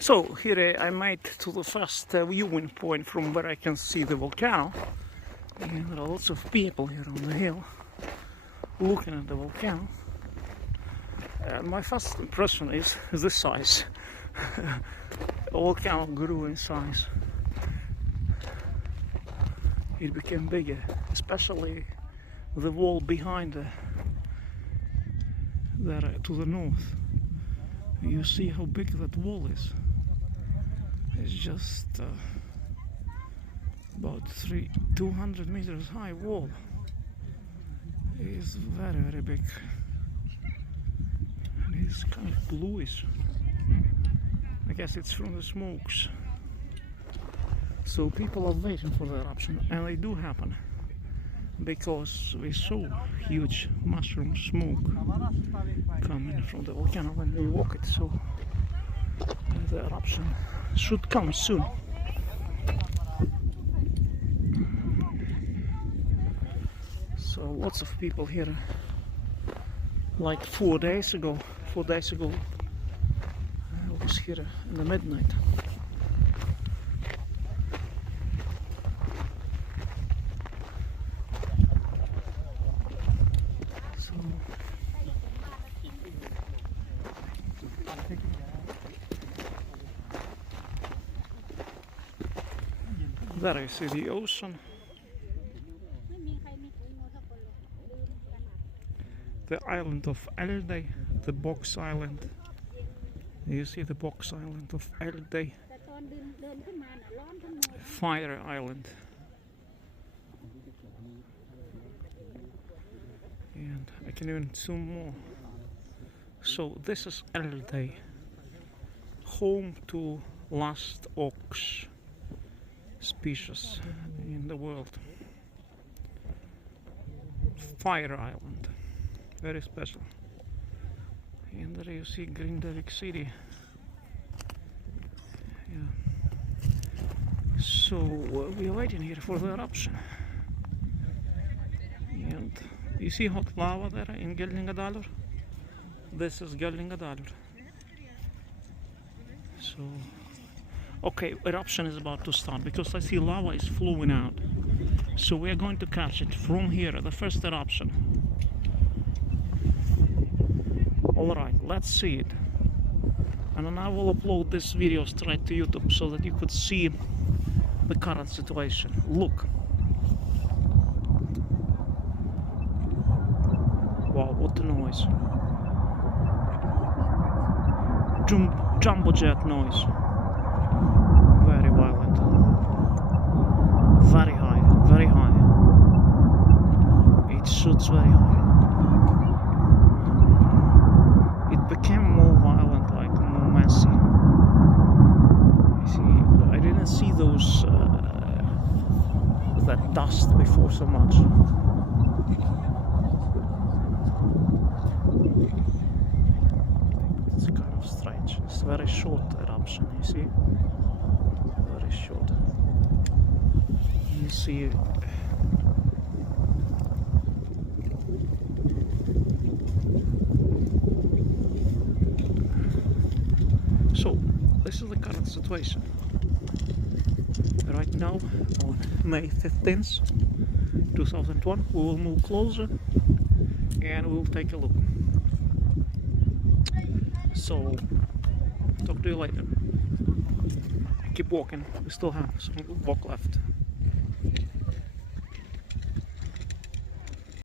So here I made to the first viewing point from where I can see the volcano, and there are lots of people here on the hill looking at the volcano. And my first impression is the size. The volcano grew in size. It became bigger, especially the wall behind there to the north. You see how big that wall is. It's just about 200 meters high wall. It's very, very big. And it's kind of bluish. I guess it's from the smokes. So people are waiting for the eruption, and they do happen, because we saw huge mushroom smoke coming from the volcano when we walk it. So the eruption should come soon. So lots of people here. Like 4 days ago I was here in the midnight. So there you see the ocean. The island of Elde, the box island. You see the box island of Elde. Fire island. And I can even zoom more. So this is Elde, home to last ox species in the world. Fire island. Very special. And there you see Grindavik city. Yeah. So we are waiting here for the eruption. And you see hot lava there in Gellingadalur? This is Gellingadalur. So, okay, eruption is about to start because I see lava is flowing out. So we are going to catch it from here, the first eruption. Alright, let's see it. And then I will upload this video straight to YouTube so that you could see the current situation. Look. Wow, what a noise. Jumbo jet noise. Very violent. Very high, very high. It shoots very high. Became more violent, like more messy. You see, I didn't see those that dust before so much. It's kind of strange. It's a very short eruption. You see, very short. You see. So, this is the current situation. Right now, on May 15th, 2001, we will move closer and we will take a look. So, talk to you later. Keep walking, we still have some walk left.